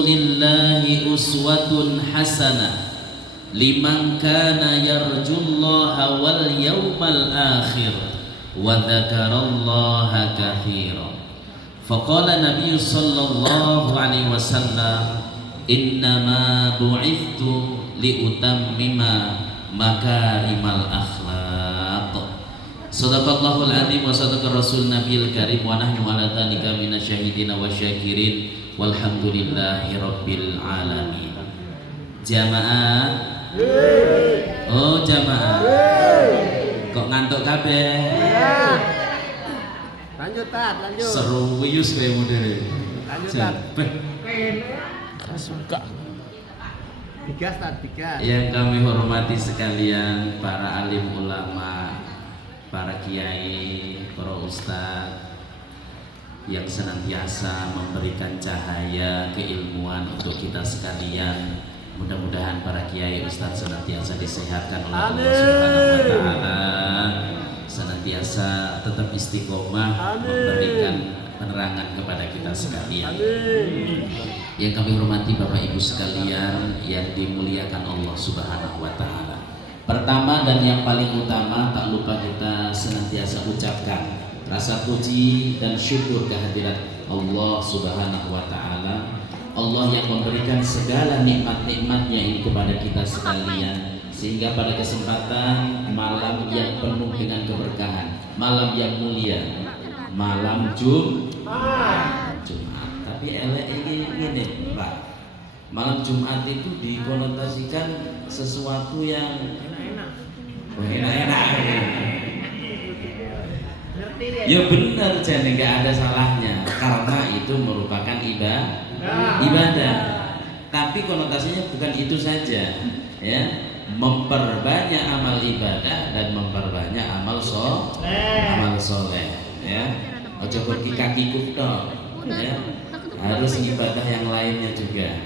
Lillahi uswatun hasanah liman kana yarjullaha wal yawmal akhir wa dzakarallaha katsiran. Faqala Nabi sallallahu alaihi wasallam, innama bu'ithtu liutammima makarimal akhlaq. Sadaqallahul azim wa sadaqa rasul nabiyil karim wa nahnu ala dzalika minasyahidin wa syakirin walhamdulillahi rabbil alamin. Jamaah, oh jamaah, kok ngantuk kabeh? Lanjut Tat, lanjut. Seru wiyus kayak model. Lanjut Tat. Suka. Digas Tat, digas. Yang kami hormati sekalian, para alim ulama, para kiai, para ustadz yang senantiasa memberikan cahaya keilmuan untuk kita sekalian. Mudah-mudahan para kiai ustadz senantiasa disehatkan oleh Allah Subhanahu wa taala, senantiasa tetap istiqomah memberikan penerangan kepada kita sekalian. Yang kami hormati Bapak Ibu sekalian yang dimuliakan Allah Subhanahu wa taala. Pertama dan yang paling utama, tak lupa kita senantiasa ucapkan rasa puji dan syukur kehadirat Allah Subhanahu wa taala. Allah yang memberikan segala nikmat-nikmatnya ini kepada kita sekalian, sehingga pada kesempatan malam yang penuh dengan keberkahan, malam yang mulia, malam Jumat. Tapi elek ini Pak, malam Jumat itu dikonotasikan sesuatu yang enak-enak. Ya benar, jadi nggak ada salahnya karena itu merupakan ibadah. Tapi konotasinya bukan itu saja, ya, memperbanyak amal ibadah dan memperbanyak amal soleh, ya. Ojo pergi kaki kupto, ya. Harus ibadah yang lainnya juga.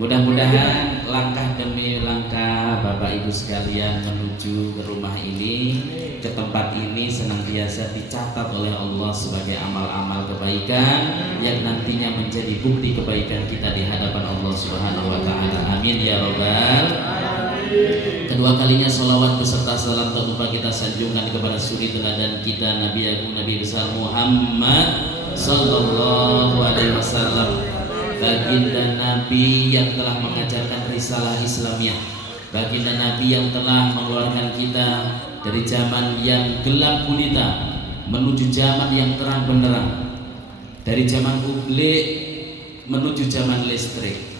Mudah-mudahan langkah demi langkah Bapak Ibu sekalian menuju ke rumah ini, ke tempat ini senantiasa dicatat oleh Allah sebagai amal-amal kebaikan yang nantinya menjadi bukti kebaikan kita di hadapan Allah Subhanahu wa taala. Amin ya rabbal alamin. Kedua kalinya sholawat beserta salam tak lupa kita sanjungkan kepada suri teladan kita Nabi Agung Nabi besar Muhammad sallallahu alaihi wasallam, baginda Nabi yang telah mengajarkan risalah Islamiyah, baginda Nabi yang telah mengeluarkan kita dari zaman yang gelap gulita menuju zaman yang terang benderang, dari zaman publik menuju zaman listrik,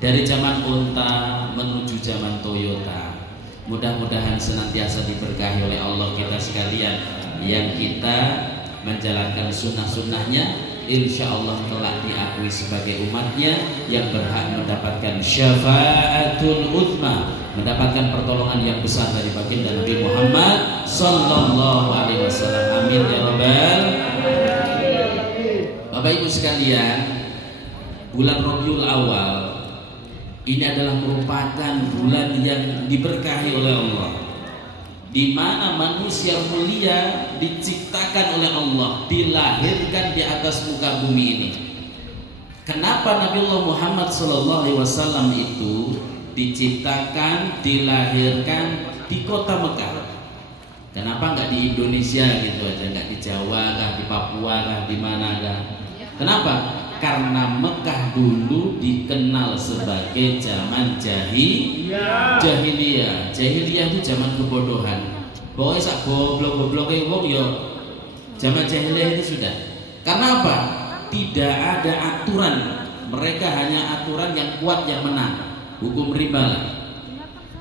dari zaman unta menuju zaman Toyota. Mudah-mudahan senantiasa diberkahi oleh Allah kita sekalian, yang kita menjalankan sunnah-sunnahnya insya Allah telah diakui sebagai umatnya yang berhak mendapatkan syafaatul uzma, mendapatkan pertolongan yang besar dari baginda Nabi Muhammad sallallahu alaihi wasallam. Amin ya rabbal alamin. Bapak Ibu sekalian, bulan Rabiul Awal ini adalah merupakan bulan yang diberkahi oleh Allah, di mana manusia mulia diciptakan oleh Allah, dilahirkan di atas muka bumi ini. Kenapa Nabiullah Muhammad SAW itu diciptakan, dilahirkan di kota Mekah? Kenapa nggak di Indonesia gitu aja, nggak di Jawa kah, di Papua kah, di mana kah? Kenapa? Karena Mekah dulu dikenal sebagai zaman jahiliyah. Jahiliyah itu zaman kebodohan. Pokoknya sak goblok-gobloknya wong yo zaman jahiliyah itu sudah. Karena apa? Tidak ada aturan. Mereka hanya aturan yang kuat yang menang. Hukum riba lah.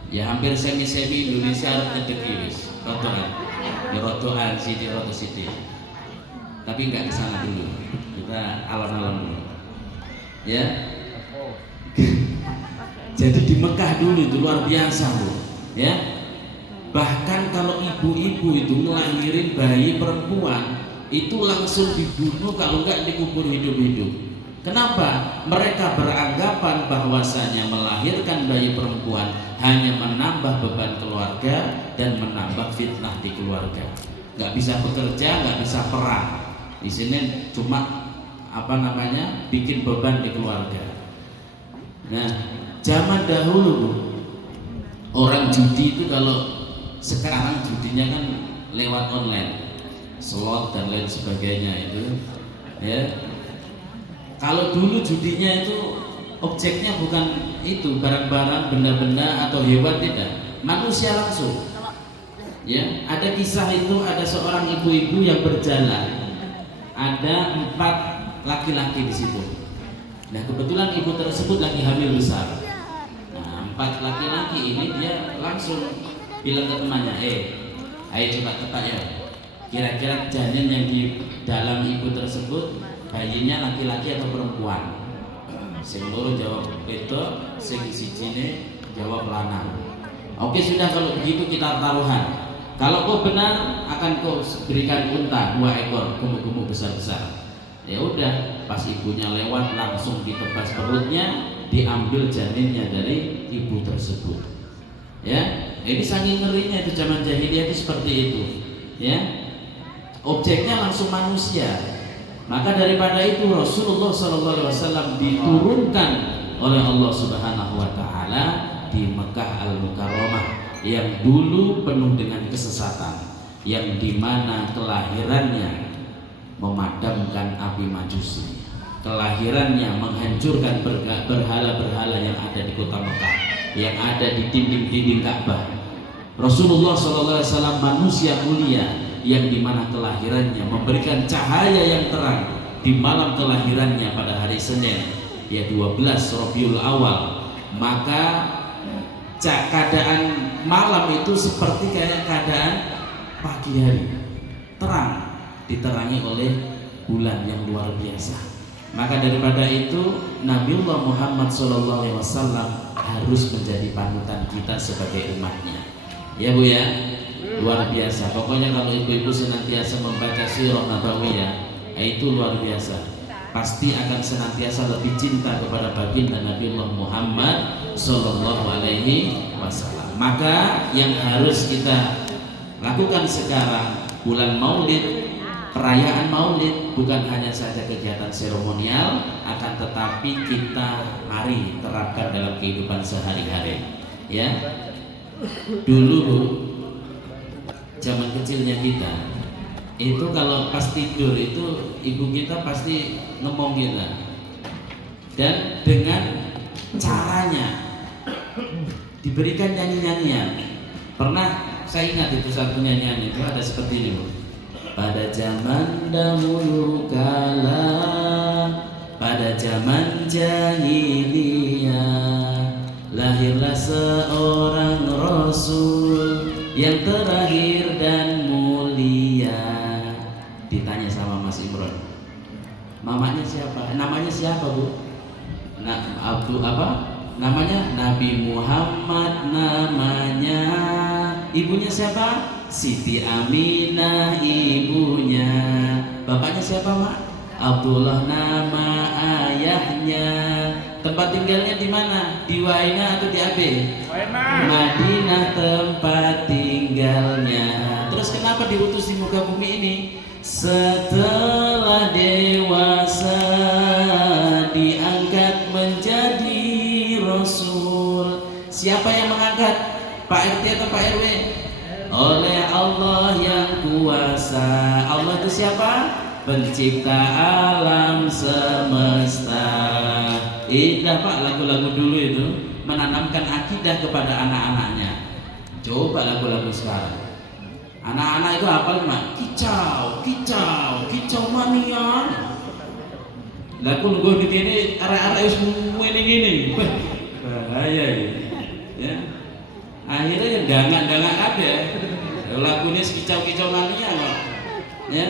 Ya hampir semi-semi Indonesia harus nyedeki wis. Rotoan. Ya rotoan sidi roto sidi. Tapi enggak ke sana dulu. Kita alon-alon dulu, ya. Jadi di Mekah dulu itu luar biasa, Bu, ya. Bahkan kalau ibu-ibu itu ngelahirin bayi perempuan itu langsung dibunuh, kalau enggak dikubur hidup-hidup. Kenapa? Mereka beranggapan bahwasanya melahirkan bayi perempuan hanya menambah beban keluarga dan menambah fitnah di keluarga. Nggak bisa bekerja, nggak bisa perang. Di sini cuma bikin beban di keluarga. Nah, zaman dahulu Bu, orang judi itu kalau sekarang judinya kan lewat online, slot dan lain sebagainya itu, ya. Kalau dulu judinya itu objeknya bukan itu barang-barang, benda-benda atau hewan, tidak, manusia langsung. Ya, ada kisah itu, ada seorang ibu-ibu yang berjalan, ada 4 laki-laki di situ. Nah, kebetulan ibu tersebut lagi hamil besar. Nah, 4 laki-laki ini dia langsung bilang ke temannya, ayo coba tebak ya, kira-kira janin yang di dalam ibu tersebut bayinya laki-laki atau perempuan? Sing loro jawab wedok, sing sijine jawab lanang. Oke, sudah, kalau begitu kita taruhan. Kalau kau benar, akan kau berikan unta 2 ekor gemuk-gemuk besar-besar. Ya udah, pas ibunya lewat langsung ditebas perutnya, diambil janinnya dari ibu tersebut. Ya, ini saking ngerinya itu zaman jahiliyah itu seperti itu. Ya, objeknya langsung manusia. Maka daripada itu Rasulullah SAW diturunkan oleh Allah Subhanahu Wa Taala di Mekah Al-Mukarramah yang dulu penuh dengan kesesatan, yang dimana kelahirannya memadamkan api majusi, kelahirannya menghancurkan berhala-berhala yang ada di kota Mekah, yang ada di dinding-dinding Ka'bah. Rasulullah SAW manusia mulia yang dimana kelahirannya memberikan cahaya yang terang di malam kelahirannya pada hari Senin, ya 12 Rabiul Awal. Maka keadaan malam itu seperti kayak keadaan pagi hari, terang, diterangi oleh bulan yang luar biasa. Maka daripada itu Nabiullah Muhammad SAW harus menjadi panutan kita sebagai umatnya. Ya Bu ya, luar biasa. Pokoknya kalau ibu-ibu senantiasa membaca sirah nabawiyah, itu luar biasa. Pasti akan senantiasa lebih cinta kepada baginda Nabiullah Muhammad SAW. Maka yang harus kita lakukan sekarang, bulan Maulid, perayaan Maulid, bukan hanya saja kegiatan seremonial, akan tetapi kita mari terapkan dalam kehidupan sehari-hari. Ya, dulu Bu, zaman kecilnya kita itu kalau pas tidur itu ibu kita pasti ngomong kita, dan dengan caranya diberikan nyanyi-nyanyian. Pernah saya ingat itu satu nyanyian itu ada seperti ini Bu. Pada zaman dahulu kala, pada zaman jahiliyah, lahirlah seorang Rasul yang terakhir dan mulia. Ditanya sama Mas Imron, mamanya siapa? Namanya siapa Bu? Abdul apa? Namanya Nabi Muhammad namanya. Ibunya siapa? Siti Aminah ibunya. Bapaknya siapa Mak? Abdullah nama ayahnya. Tempat tinggalnya di mana? Di Waina atau di AB? Madinah tempat tinggalnya. Terus kenapa diutus di muka bumi ini? Setelah dewasa diangkat menjadi Rasul. Siapa yang mengangkat? Pak RT atau Pak RW? Oleh Allah yang kuasa. Allah itu siapa? Pencipta alam semesta. Indah Pak lagu-lagu dulu itu, menanamkan akidah kepada anak-anaknya. Coba lagu-lagu sekarang, anak-anak itu apa Mak? Kicau, kicau, kicau mania. Lagu nunggu di sini, arah-arah semua ini, bahaya ini. Ya. Akhirnya yang gangak-gangak ada. Lagunya kicau-kicau mania Mak. Ya.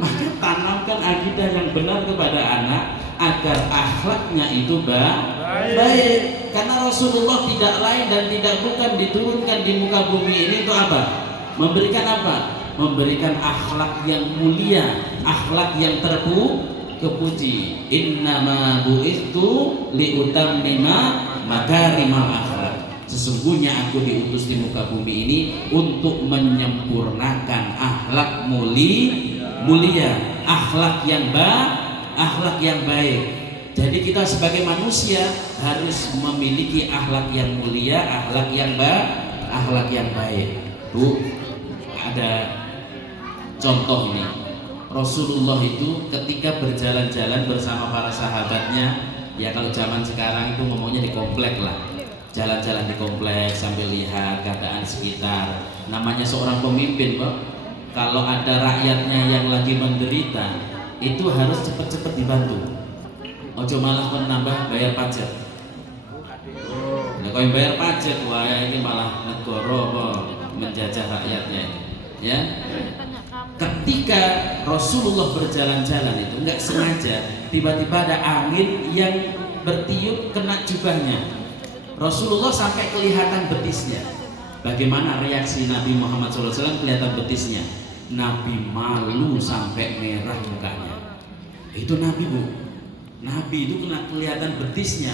Maka tanamkan akidah yang benar kepada anak agar akhlaknya itu baik. Karena Rasulullah tidak lain dan tidak bukan diturunkan di muka bumi ini untuk apa? Memberikan apa? Memberikan akhlak yang mulia, akhlak yang terpuji. Innama bu'itsu liutammima makarimal akhlak. Sesungguhnya aku diutus di muka bumi ini untuk menyempurnakan akhlak mulia, akhlak yang baik. Jadi kita sebagai manusia harus memiliki akhlak yang mulia, akhlak yang baik. Bu, ada contoh ini. Rasulullah itu ketika berjalan-jalan bersama para sahabatnya, ya kalau zaman sekarang itu ngomongnya di komplek lah. Jalan-jalan di komplek sambil lihat keadaan sekitar. Namanya seorang pemimpin, Pak. Kalau ada rakyatnya yang lagi menderita, itu harus cepat-cepat dibantu. Ojo malah menambah bayar pajak. Nah, kalau yang bayar pajak, wah ini malah negoro menjajah rakyatnya, ya. Ketika Rasulullah berjalan-jalan itu nggak sengaja tiba-tiba ada angin yang bertiup kena jubahnya. Rasulullah sampai kelihatan betisnya. Bagaimana reaksi Nabi Muhammad SAW kelihatan betisnya? Nabi malu sampai merah mukanya. Itu Nabi, Bu. Nabi itu kena kelihatan betisnya.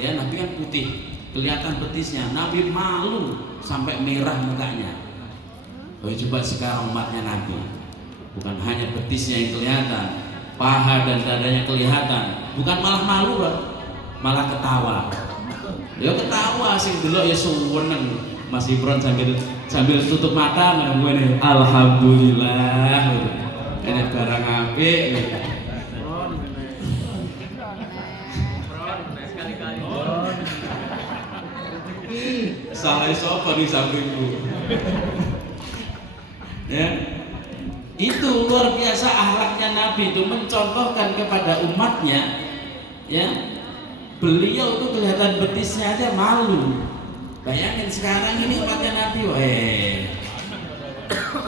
Ya, Nabi kan putih, kelihatan betisnya. Nabi malu sampai merah mukanya. Oh, coba sekarang umatnya Nabi, bukan hanya betisnya yang kelihatan, paha dan dadanya kelihatan, bukan malah malu, Bro. Malah ketawa. Ya ketawa sih dulu ya suweneng. Mas Ibron sambil tutup mata nunggu ini. Alhamdulillah. Ini barang apik. Salah sapa di sampingku. Ya, itu luar biasa akhlaknya Nabi itu mencontohkan kepada umatnya. Ya, beliau itu kelihatan betisnya aja malu. Bayangin sekarang ini umatnya Nabi,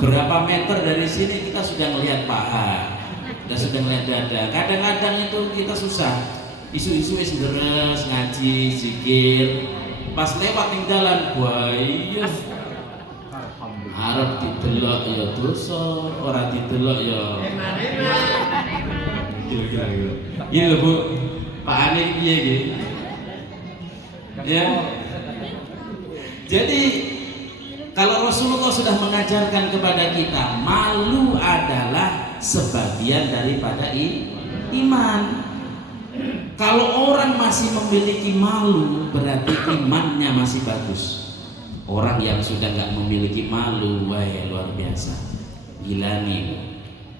berapa meter dari sini kita sudah melihat paha, kita sudah melihat dada. Kadang-kadang itu kita susah, isu-isu deres ngaji, zikir, pas lewat di jalan, wah iya. Harap didelok ya dosa, ora didelok ya. Gila. Ini lho Bu, Pak Ani piye nggih? Ya. Jadi kalau Rasulullah sudah mengajarkan kepada kita, malu adalah sebagian daripada iman. Kalau orang masih memiliki malu, berarti imannya masih bagus. Orang yang sudah nggak memiliki malu, wah luar biasa, gila nih.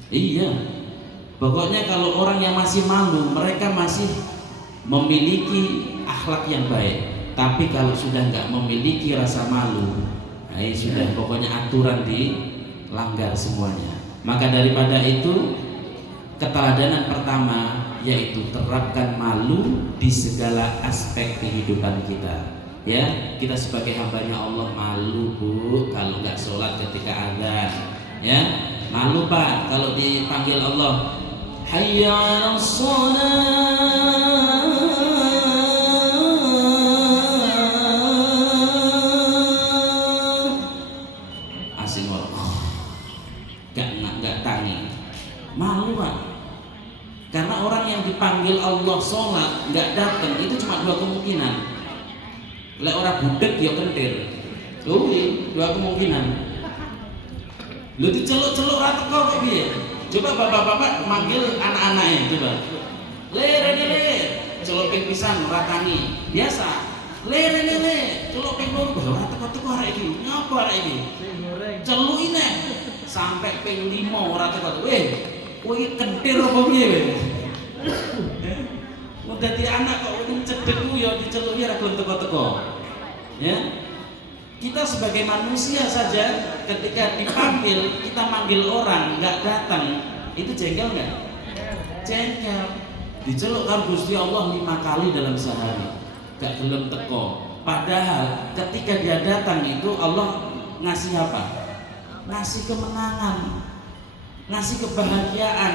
Iya, pokoknya kalau orang yang masih malu, mereka masih memiliki akhlak yang baik. Tapi kalau sudah nggak memiliki rasa malu, nah sudah pokoknya aturan dilanggar semuanya. Maka daripada itu, keteladanan pertama yaitu terapkan malu di segala aspek kehidupan kita. Ya, kita sebagai hambanya Allah malu, Bu, kalau nggak sholat ketika azan. Ya, malu Pak kalau dipanggil Allah, hayya 'alas shalah, asing Allah, nggak tangi, malu Pak. Karena orang yang dipanggil Allah sholat nggak datang itu cuma dua kemungkinan. Lek ora budek ya kentir. Dua kemungkinan. Lu diceluk-celuk ora teko kok piye? Coba bapak-bapak manggil anak-anaknya coba. Le, celuk ping pisan ora tani. Biasa. Le, celuk ping loro ora teko-teko arek iki. Nyapa arek iki? Celuki nek sampai ping 5 ora teko. Kowe iki kentir apa piye kowe? Mau dadi anak kok cedekku ya diceluki ora gelem teko-teko. Ya. Kita sebagai manusia saja ketika dipanggil, kita manggil orang nggak datang, itu jengkel nggak? Jengkel. Diceluk karo Gusti Allah 5 kali dalam sehari, nggak gelem teko. Padahal ketika dia datang itu Allah ngasih apa? Ngasih kemenangan, ngasih kebahagiaan.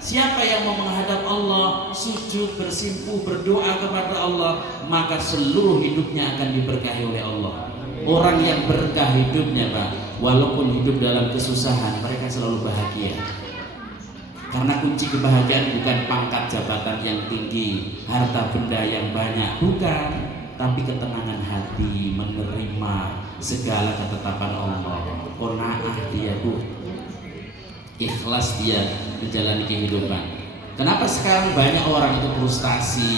Siapa yang mau menghadap Allah, sujud, bersimpuh, berdoa kepada Allah, maka seluruh hidupnya akan diberkahi oleh Allah. Orang yang berkah hidupnya, Pak, walaupun hidup dalam kesusahan, mereka selalu bahagia. Karena kunci kebahagiaan bukan pangkat jabatan yang tinggi, harta benda yang banyak, bukan, tapi ketenangan hati, menerima segala ketetapan Allah. Qanaah dia, Bu. Ikhlas dia menjalani kehidupan. Kenapa sekarang banyak orang itu frustasi,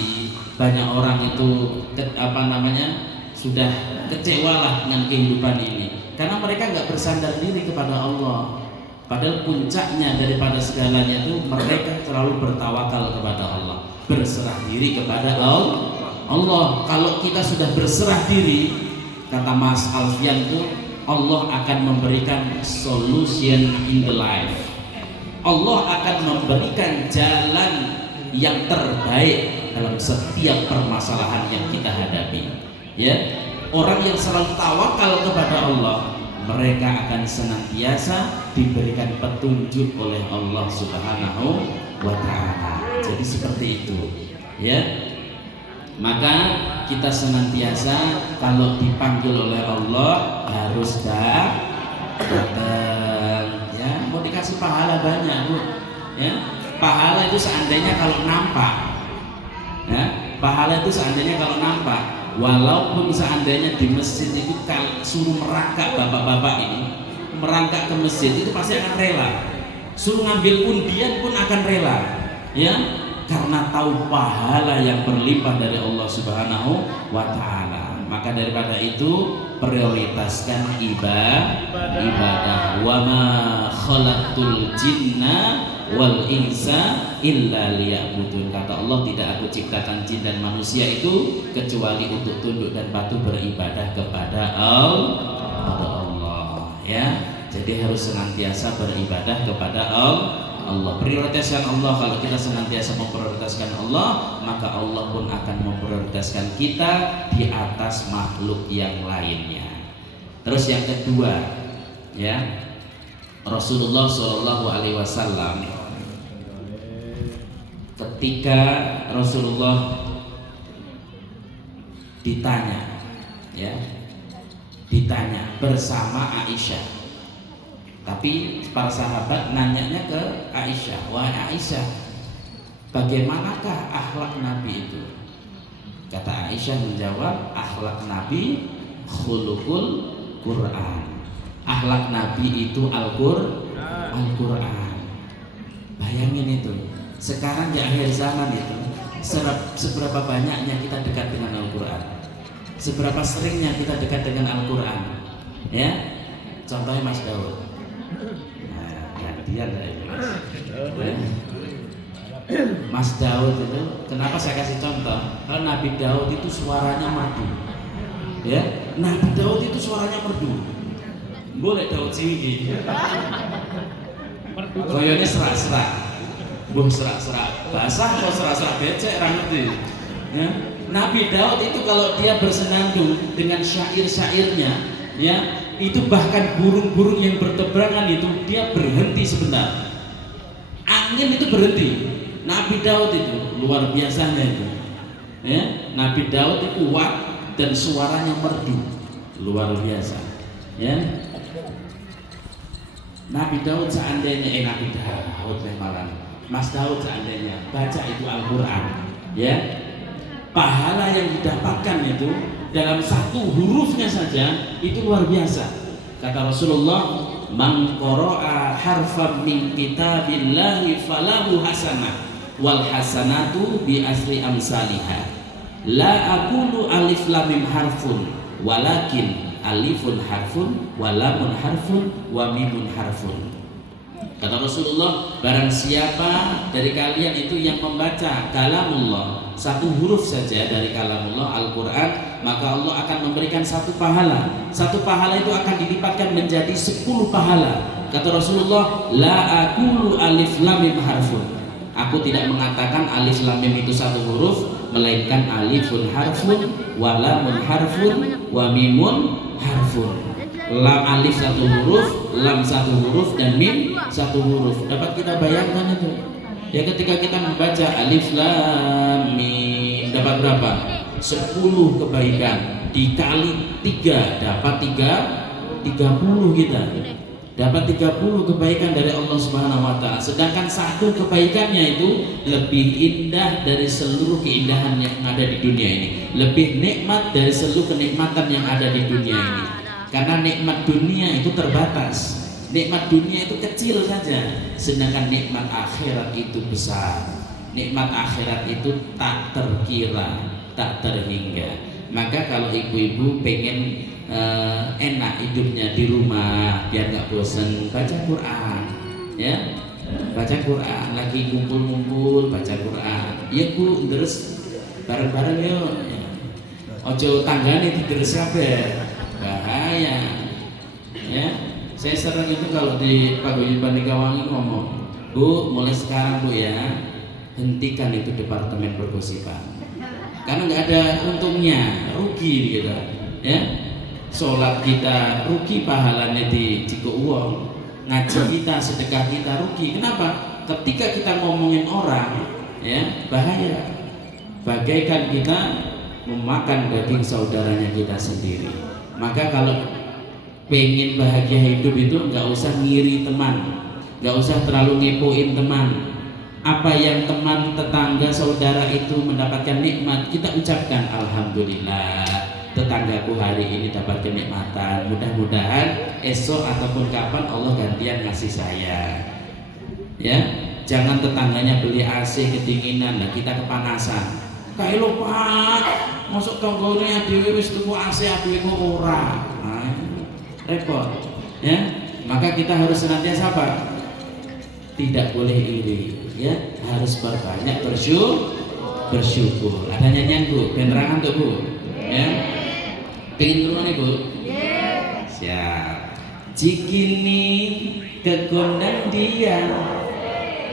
banyak orang itu sudah kecewa lah dengan kehidupan ini, karena mereka nggak bersandar diri kepada Allah. Padahal puncaknya daripada segalanya itu mereka selalu bertawakal kepada Allah, berserah diri kepada Allah. Kalau kita sudah berserah diri, kata Mas Alfian itu, Allah akan memberikan solution in the life. Allah akan memberikan jalan yang terbaik dalam setiap permasalahan yang kita hadapi. Ya, orang yang selalu tawakal kepada Allah, mereka akan senantiasa diberikan petunjuk oleh Allah Subhanahu wa Ta'ala. Jadi seperti itu, ya. Maka kita senantiasa kalau dipanggil oleh Allah harus datang, ya. Mau dikasih pahala banyak, Bu, ya. Pahala itu seandainya kalau nampak, ya. Pahala itu seandainya kalau nampak. Walaupun seandainya di masjid itu suruh merangkak bapak-bapak ini, merangkak ke masjid itu pasti akan rela. Suruh ngambil undian pun akan rela, ya, karena tahu pahala yang berlimpah dari Allah Subhanahu wa Ta'ala. Maka daripada itu prioritaskan ibadah. Wa ma khalaqtul jinna wal insa illa liya'budun. Kata Allah, tidak aku ciptakan jin dan manusia itu kecuali untuk tunduk dan patuh beribadah kepada Allah, ya. Jadi harus senantiasa beribadah kepada Allah. Prioritaskan Allah. Kalau kita senantiasa memprioritaskan Allah, maka Allah pun akan memprioritaskan kita di atas makhluk yang lainnya. Terus yang kedua, ya, Rasulullah SAW ketika Rasulullah ditanya bersama Aisyah, tapi para sahabat nanyanya ke Aisyah, wahai Aisyah, bagaimanakah akhlak Nabi itu? Kata Aisyah menjawab, akhlak Nabi khuluqul Quran. Akhlak Nabi itu Al-Quran. Bayangin itu, sekarang di akhir zaman itu seberapa banyaknya kita dekat dengan Al-Quran, seberapa seringnya kita dekat dengan Al-Quran, ya. Contohnya Mas Daud. Mas Daud itu, kenapa saya kasih contoh? Karena Nabi Daud itu suaranya merdu, ya. Nabi Daud itu suaranya merdu. Boleh Daud sini, koyonya serak-serak, serak-serak, basah kok serak-serak becek, ngerti, ya. Nabi Daud itu kalau dia bersenandung dengan syair-syairnya, ya, itu bahkan burung-burung yang bertebaran itu dia berhenti sebentar, angin itu berhenti. Nabi Daud itu luar biasanya itu, ya. Nabi Daud itu kuat dan suaranya merdu, luar biasa, ya. Nabi Daud seandainya Nabi Daud memang Mas Daud seandainya baca itu Al-Quran, ya, pahala yang didapatkan itu dalam satu hurufnya saja itu luar biasa. Kata Rasulullah, man qara'a harfan min kitabillahi falahu hasanah wal hasanatu bi asri amsalihah. La aqulu alif lam mim harfun walakin alifun harfun wa lamun harfun wa mimun harfun. Kata Rasulullah, barang siapa dari kalian itu yang membaca kalamullah, satu huruf saja dari kalamullah Al-Quran, maka Allah akan memberikan satu pahala. Satu pahala itu akan dilipatkan menjadi 10 pahala. Kata Rasulullah, la aqulu alif lam mim harfun. Aku tidak mengatakan alif lam mim itu satu huruf, melainkan alifun harfun wa lamun harfun wa mimun harfun. Lam alif satu huruf, lam satu huruf, dan mim satu huruf. Dapat kita bayangkan itu, ya, ketika kita membaca alif lam mim dapat berapa? 10 kebaikan dikali 3 dapat 30 kita. Dapat 30 kebaikan dari Allah Subhanahu wa Ta'ala. Sedangkan satu kebaikannya itu lebih indah dari seluruh keindahan yang ada di dunia ini, lebih nikmat dari seluruh kenikmatan yang ada di dunia ini. Karena nikmat dunia itu terbatas, nikmat dunia itu kecil saja, sedangkan nikmat akhirat itu besar. nikmat akhirat itu tak terkira, tak terhingga. Maka kalau ibu-ibu pengen enak hidupnya di rumah biar nggak bosen, baca Quran, ya, baca Quran, lagi ngumpul-ngumpul baca Quran. Ya bu, terus bareng-bareng yuk. Ojo tanggane diteres kabeh, bahaya. Ya, saya sering itu kalau di Paguyuban Wangi ngomong, Bu, mulai sekarang Bu ya, hentikan itu departemen pergosipan. Karena nggak ada untungnya, rugi gitu, ya. Sholat kita rugi pahalanya di Ciko Uang, ngaji kita, sedekah kita rugi. Kenapa? Ketika kita ngomongin orang, ya bahaya. Bagaikan kita memakan daging saudaranya kita sendiri. Maka kalau pengen bahagia hidup itu nggak usah ngiri teman, nggak usah terlalu ngepoin teman. Apa yang teman, tetangga, saudara itu mendapatkan nikmat, kita ucapkan alhamdulillah, tetanggaku hari ini dapat kenikmatan. Mudah-mudahan esok ataupun kapan Allah gantian ngasih saya. Ya, jangan tetangganya beli AC kedinginan, nah kita kepanasan. Kayak lo Pak, masuk tonggolnya dewe wis tuku AC adewe kok ora. Nah, repot. Ya, maka kita harus senantiasa apa? Tidak boleh iri. Ya, harus berbanyak bersyukur. Ada nyanyian Bu, penerangan tuh Bu. Ya, pengen turun nih Bu. Siap. Jikini kekondang dia,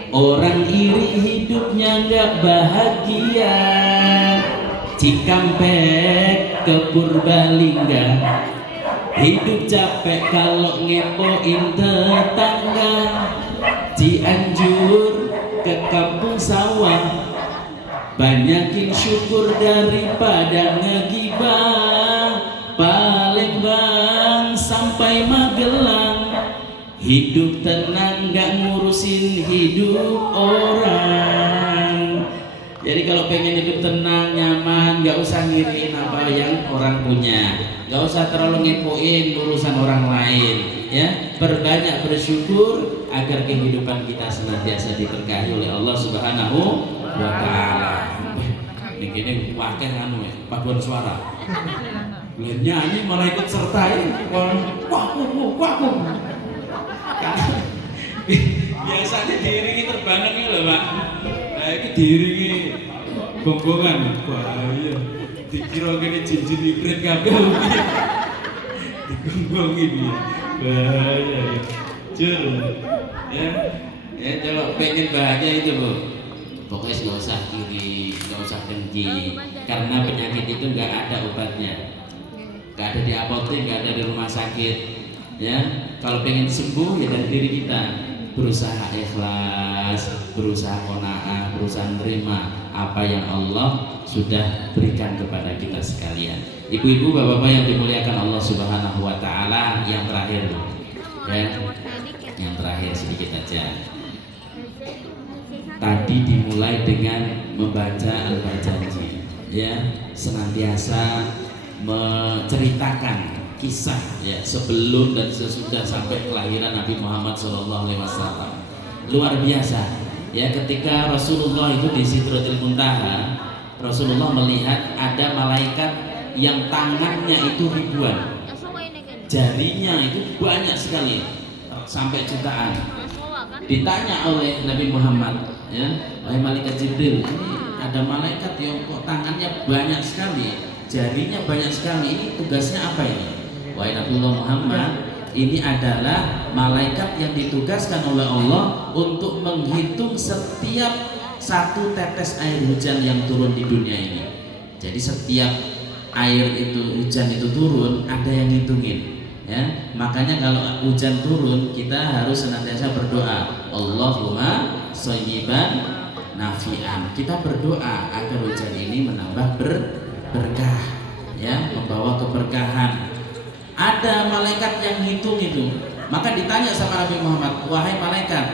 orang iri hidupnya nggak bahagia. Cikampek ke Purbalingga, hidup capek kalau ngepoin tetangga. Cianjur ke kampung sawah, banyakin syukur daripada ngegibah. Palembang sampai Magelang, hidup tenang gak ngurusin hidup orang. Jadi kalau pengen hidup tenang, nyaman, gak usah ngiriin apa yang orang punya, gak usah terlalu ngepoin urusan orang lain. Ya, berbanyak bersyukur agar kehidupan kita senantiasa diberkahi oleh Allah Subhanahu wa Ta'ala. Ini wakil anu ya, paduan suara. Nyanyi malah ikut sertai. Wah. Biasanya diiringi terbangan ini loh Pak. Nah ini diiringi gonggongan. Bahaya. Dikira gini jin-jin hibrid kabeh. Digonggongin ya. Bahaya. Jur. Ya coba pengen bahagia itu Bu. Pokoknya nggak usah kiri, nggak usah dengki, karena penyakit itu nggak ada obatnya, nggak ada di apotek, nggak ada di rumah sakit. Ya, kalau pengen sembuh ya dari diri kita, berusaha ikhlas, berusaha qanaah, berusaha menerima apa yang Allah sudah berikan kepada kita sekalian. Ibu-ibu, bapak-bapak yang dimuliakan Allah Subhanahu Wa Ta'ala, yang terakhir, ya, yang terakhir sedikit aja. Tadi dimulai dengan membaca Al-Bajanji, ya, senantiasa menceritakan kisah ya sebelum dan sesudah sampai kelahiran Nabi Muhammad SAW. Luar biasa ya, ketika Rasulullah itu di Sidratil Muntaha, Rasulullah melihat ada malaikat yang tangannya itu ribuan, jarinya itu banyak sekali sampai jutaan. Ditanya oleh Nabi Muhammad, ya, oleh malaikat Jibril, ini ada malaikat yang kok tangannya banyak sekali, jarinya banyak sekali, ini tugasnya apa ini? Wahai Nabi Muhammad, ini adalah malaikat yang ditugaskan oleh Allah untuk menghitung setiap satu tetes air hujan yang turun di dunia ini. Jadi setiap air itu, hujan itu turun, ada yang ngitungin. Ya, makanya kalau hujan turun kita harus senantiasa berdoa, Allahumma shayyiban nafi'an. Kita berdoa agar hujan ini menambah berkah, ya, membawa keberkahan. Ada malaikat yang hitung itu. Maka ditanya sama Nabi Muhammad, wahai malaikat,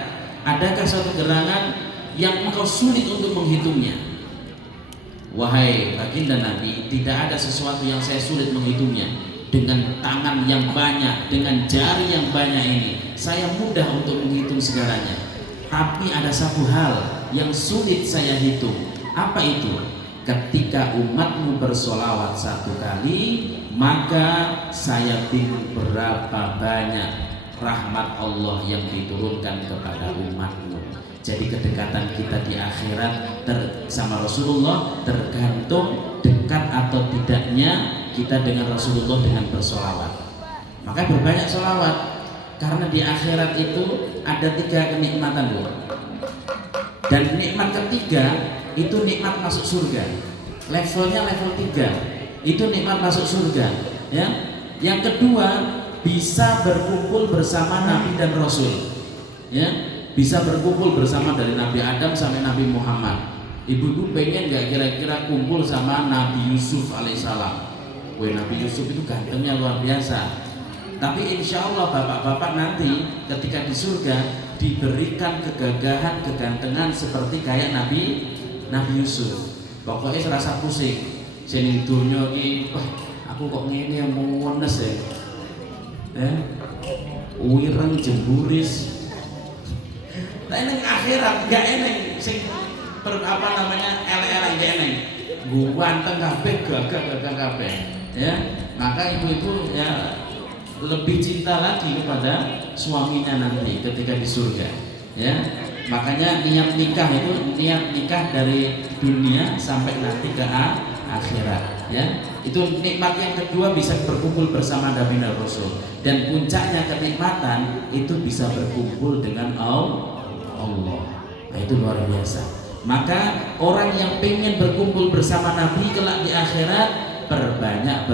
adakah suatu gerangan yang engkau sulit untuk menghitungnya? Wahai baginda Nabi, tidak ada sesuatu yang saya sulit menghitungnya. Dengan tangan yang banyak, dengan jari yang banyak ini, saya mudah untuk menghitung segalanya. Tapi ada satu hal yang sulit saya hitung. Apa itu? Ketika umatmu bersolawat 1 kali, maka saya bingung berapa banyak rahmat Allah yang diturunkan kepada umatmu. Jadi kedekatan kita di akhirat sama Rasulullah tergantung dekat atau tidaknya kita dengan Rasulullah dengan bersolawat. Maka berbanyak solawat, karena di akhirat itu ada 3 kenikmatan loh. Dan nikmat ketiga itu nikmat masuk surga. Levelnya level 3 itu nikmat masuk surga. Ya. Yang kedua, bisa berkumpul bersama Nabi dan Rasul. Ya, bisa berkumpul bersama dari Nabi Adam sampai Nabi Muhammad. Ibu-ibu pengen gak kira-kira kumpul sama Nabi Yusuf alaihissalam? Nabi Yusuf itu gantengnya luar biasa. Tapi insya Allah bapak-bapak nanti ketika di surga diberikan kegagahan, kegantengan seperti kayak Nabi Yusuf. Pokoknya serasa pusing. Sini dunia ini, wah aku kok ngene yang mau ngones ya. Wireng jemburis. Nah ini akhirat gak eneng sing elek-elek gak eneng. Ganteng kabeh, gagah kabeh. Ya, maka ibu-ibu ya lebih cinta lagi kepada suaminya nanti ketika di surga. Ya, makanya niat nikah dari dunia sampai nanti ke akhirat. Ya, itu nikmat yang kedua, bisa berkumpul bersama Nabi dan Rasul. Dan puncaknya kenikmatan itu bisa berkumpul dengan Allah. Nah, itu luar biasa. Maka orang yang pengen berkumpul bersama Nabi kelak di akhirat, perbanyak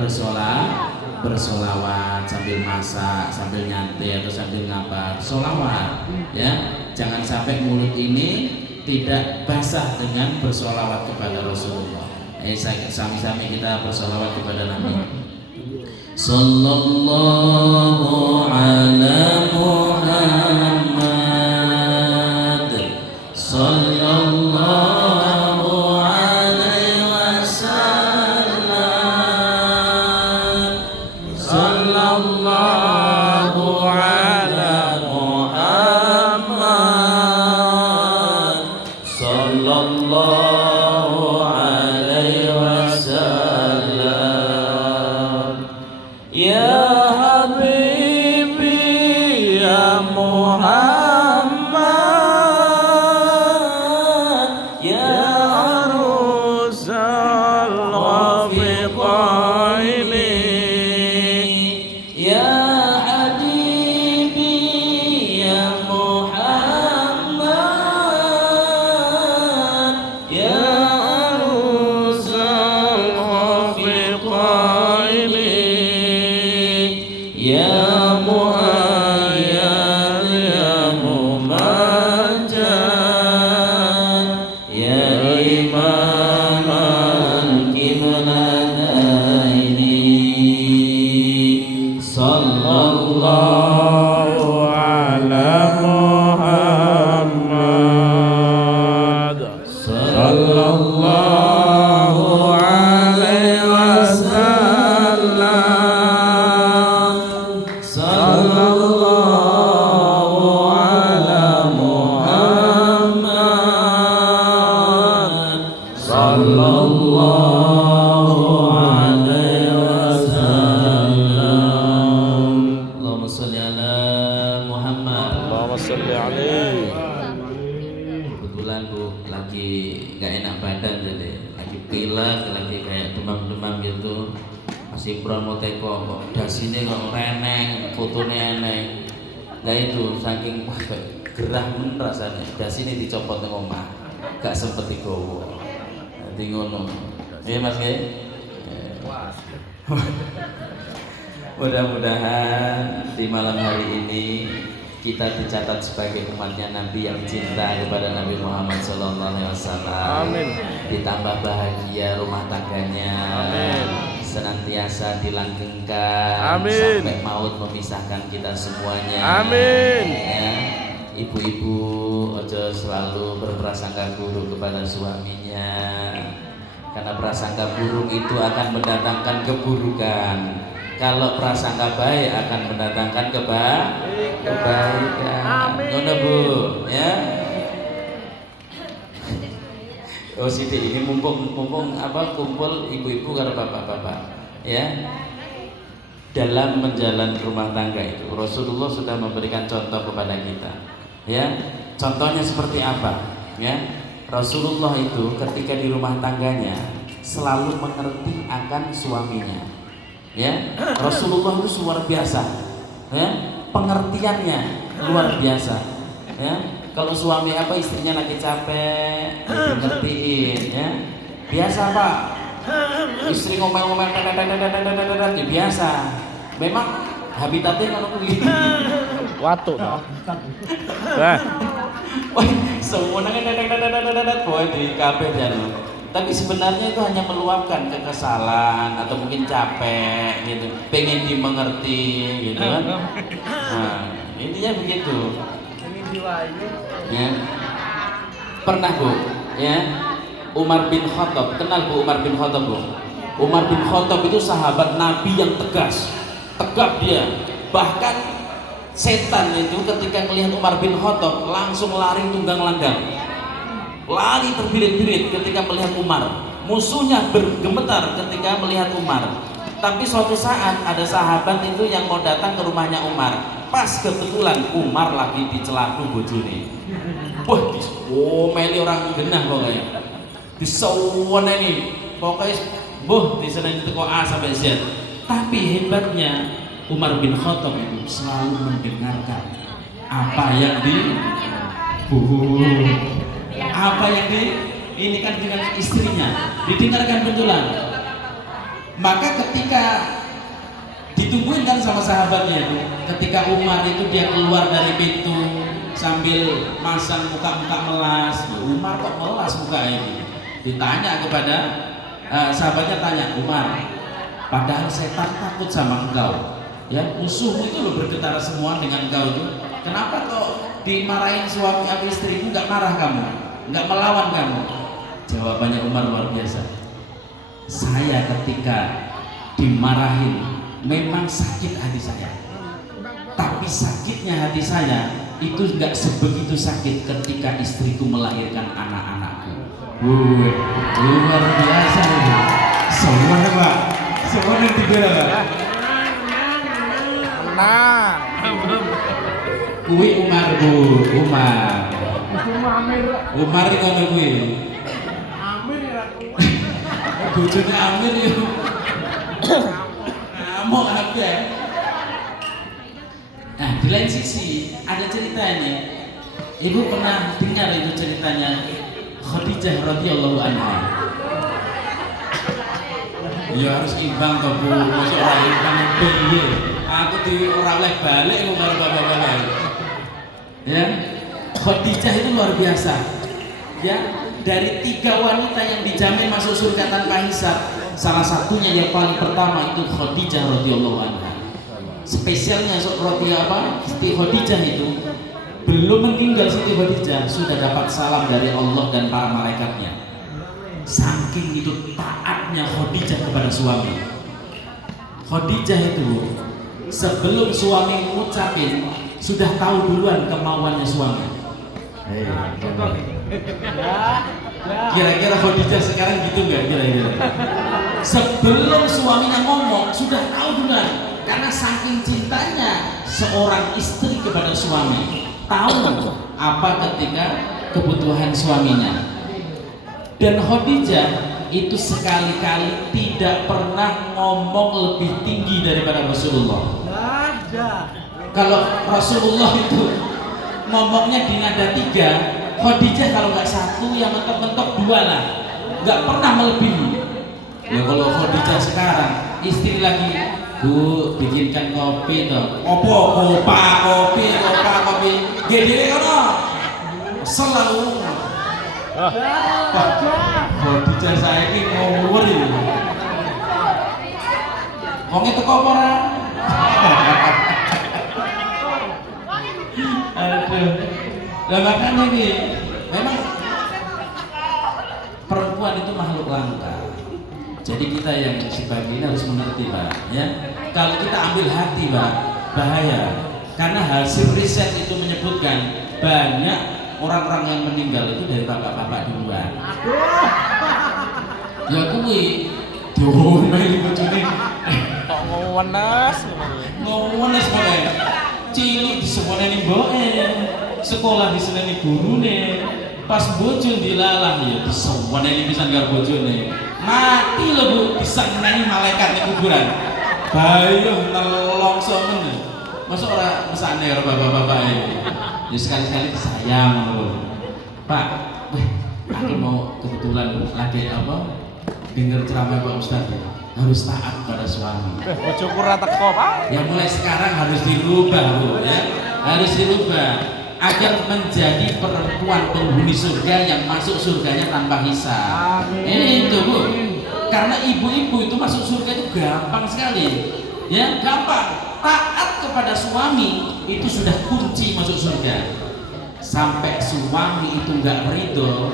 bersolawat sambil masak, sambil nyantai atau sambil ngapa, solawat ya. Jangan sampai mulut ini tidak basah dengan bersolawat kepada Rasulullah. Sami-sami kita bersolawat kepada Nabi. Sallallahu ala Muhammad, sallallahu gerah men rasanya. Das ini dicopot nang omah. Gak sempet digowo. Dadi ngono. Ya Mas ya. Mudah-mudahan di malam hari ini kita dicatat sebagai umatnya Nabi yang cinta kepada Nabi Muhammad SAW. Amin. Ditambah bahagia rumah tangganya. Amin. Senantiasa dilanggengkan. Amin. Sampai maut memisahkan kita semuanya. Amin. Ya. Ibu-ibu ojo selalu berprasangka buruk kepada suaminya, karena prasangka buruk itu akan mendatangkan keburukan. Kalau prasangka baik akan mendatangkan kebaikan. Amin. Ngono Bu, ya. Oh sidik ini mumpung apa kumpul ibu-ibu karo bapak-bapak ya. Dalam menjalani rumah tangga itu Rasulullah sudah memberikan contoh kepada kita ya. Contohnya seperti apa ya? Rasulullah itu ketika di rumah tangganya selalu mengerti akan suaminya ya. Rasulullah itu luar biasa ya, pengertiannya luar biasa ya. Kalau suami apa istrinya lagi capek ngertiin ya, biasa Pak. Istri ngomel-ngomel ya biasa. Memang habitatnya kalau begitu. Watu toh. Wah, semuanya boy di kabeh jan. Tapi sebenarnya itu hanya meluapkan kekesalan atau mungkin capek gitu, pengen dimengerti gitu kan. Nah, intinya begitu. Ya. Pernah Bu, ya. Umar bin Khattab, kenal Bu Umar bin Khattab Bu? Umar bin Khattab itu sahabat Nabi yang tegas, tegap dia. Bahkan setan itu ketika melihat Umar bin Khattab langsung lari tunggang langgang, lari terbirit-birit ketika melihat Umar. Musuhnya bergemetar ketika melihat Umar. Tapi suatu saat ada sahabat itu yang mau datang ke rumahnya Umar. Pas kebetulan Umar lagi dicelaku bojone. Wah, diomeli orang genah pokoknya. Disawon ini pokoknya boh di sana itu kok A sampai Z. Tapi hebatnya Umar bin Khattab itu selalu mendengarkan apa yang apa yang ini kan dengan istrinya didengarkan betulan. Maka ketika ditungguin kan sama sahabatnya itu, ketika Umar itu dia keluar dari pintu sambil masang muka-muka melas. Umar kok melas muka ini? Ditanya kepada sahabatnya, tanya Umar, padahal setan takut sama engkau ya, musuhmu itu lo bergetar semua dengan engkau itu, kenapa kok dimarahin suami atau istrimu nggak marah kamu, nggak melawan kamu? Jawabannya Umar luar biasa, saya ketika dimarahin memang sakit hati saya, tapi sakitnya hati saya itu nggak sebegitu sakit ketika istriku melahirkan anak-anakku. Luar biasa ini. Semua Pak, semua yang tiga Pak. Nah, Kui Umar Bu, Umar ini ngomong kui. Bojone Amir yuk. Ngamuk aja. Nah, di lain sisi ada cerita ini. Ibu pernah dengar itu ceritanya Khadijah radhiyallahu anha. Ya harus imbang toh Bu, masih orang imbang piye? Aku di ora oleh balik kok karo bapak-bapak. Ya. Khadijah itu luar biasa. Ya, dari 3 wanita yang dijamin masuk surga tanpa hisab, salah satunya yang paling pertama itu Khadijah radhiyallahu anha. Spesialnya Siti Khadijah itu belum meninggal, Siti Khadijah sudah dapat salam dari Allah dan para malaikatnya. Saking itu taatnya Khadijah kepada suami. Khadijah itu sebelum suami ngucapin sudah tahu duluan kemauannya suami. Kira-kira Khadijah sekarang gitu nggak kira-kira? Sebelum suaminya ngomong sudah tahu duluan, karena saking cintanya seorang istri kepada suami, tahu apa ketika kebutuhan suaminya. Dan Khadijah itu sekali-kali tidak pernah ngomong lebih tinggi daripada Rasulullah. Kalau Rasulullah itu ngomongnya di nada 3, Khadijah kalau nggak 1 ya mentok-mentok 2 lah, nggak pernah melebihi. Ya kalau Khadijah sekarang istri lagi, Bu bikinkan kopi toh, kopi, gede kono, selalu. Khadijah saya ini ngawur ini. Wong itu kok ora? Aduh. Lah makanya ini memang perempuan itu makhluk langka. Jadi kita yang sebagai ini harus mengerti Pak, ya. Kalau kita ambil hati Pak, bahaya. Karena hasil riset itu menyebutkan banyak orang-orang yang meninggal itu dari bapak-bapak duluan. Ya kuwi diomeli bojone. Kok ngewenes Ngones boleh. Cilik diseponeni mboke. Sekolah diseneni gurune. Pas bojo dilalah ya diseponeni pisan karo bojone. Mati lho Bu, diseneni malaikat ning kuburan. Bayuh nelongso men. Masa ora mesane karo bapak-bapak iki. Ya sekali-sekali sayang ngono. Pak, aku mau kebetulan lagi dengar ceramah Pak Ustadz, harus taat pada suami. bojoku ora teko, Pak. Yang mulai sekarang harus dirubah Bu, ya. Harus dirubah agar menjadi perempuan penghuni surga yang masuk surganya tanpa hisab. Ini itu Bu. Karena ibu-ibu itu masuk surga itu gampang sekali. Ya, gampang. Taat kepada suami itu sudah kunci masuk surga. Sampai suami itu enggak ridho,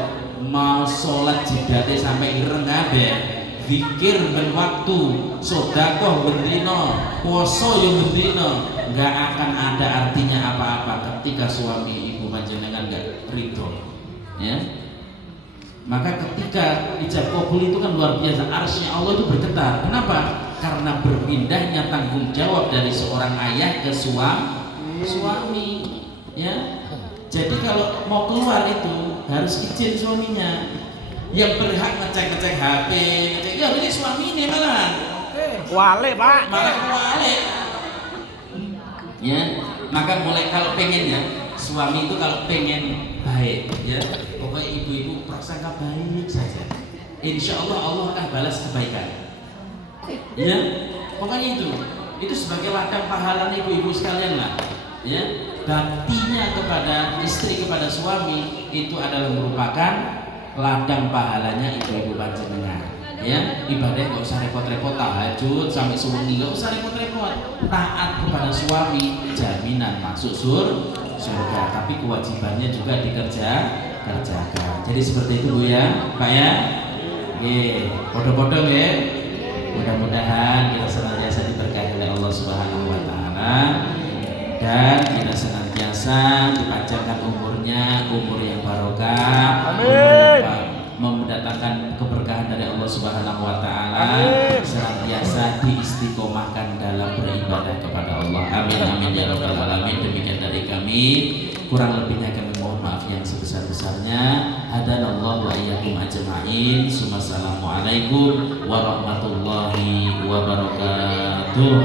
mau sholat jidate sampai ireng kabeh, zikir ben waktu, sedekah ben dina, puasa yo ben dina, enggak akan ada artinya apa-apa ketika suami ibu panjenengan enggak ridho. Ya. Maka ketika ijab kabul itu kan luar biasa, arsy Allah itu bergetar. Kenapa? Karena berpindahnya tanggung jawab dari seorang ayah ke suami. Ya. Jadi kalau mau keluar itu harus izin suaminya. Yang berhak ngecek HP, ya ini suami ini malah. Wale, Pak. Malah wale. Ya, maka mulai kalau pengen ya, suami itu kalau pengen baik ya, pokoknya ibu-ibu prasangka baik saja. Insya Allah Allah akan balas kebaikan. Ya, pokoknya itu sebagai ladang pahala ibu-ibu sekalian lah. Ya, baktinya kepada istri kepada suami itu adalah merupakan ladang pahalanya ibu-ibu panjenengan. Ya, ibadah nggak usah repot-repot tahajud sampai suwengi, nggak usah repot-repot. Taat kepada suami jaminan masuk surga. Tapi kewajibannya juga kerjakan. Jadi seperti itu Bu ya, Pak ya. Oke, podo-podo ya. Mudah-mudahan kita senantiasa diberkahi oleh Allah Subhanahu wa taala. Dan kita senantiasa dipanjangkan umurnya, umur yang barokah, umur yang mendatangkan keberkahan dari Allah Subhanahu wa taala, senantiasa diistiqomahkan dalam beribadah kepada Allah. Amin amin ya rabbal alamin. Demikian dari kami, kurang lebihnya kami mohon maaf yang sebesar-besarnya. Hadanallahu wa iyyakum ajma'in. Assalamualaikum warahmatullahi wabarakatuh.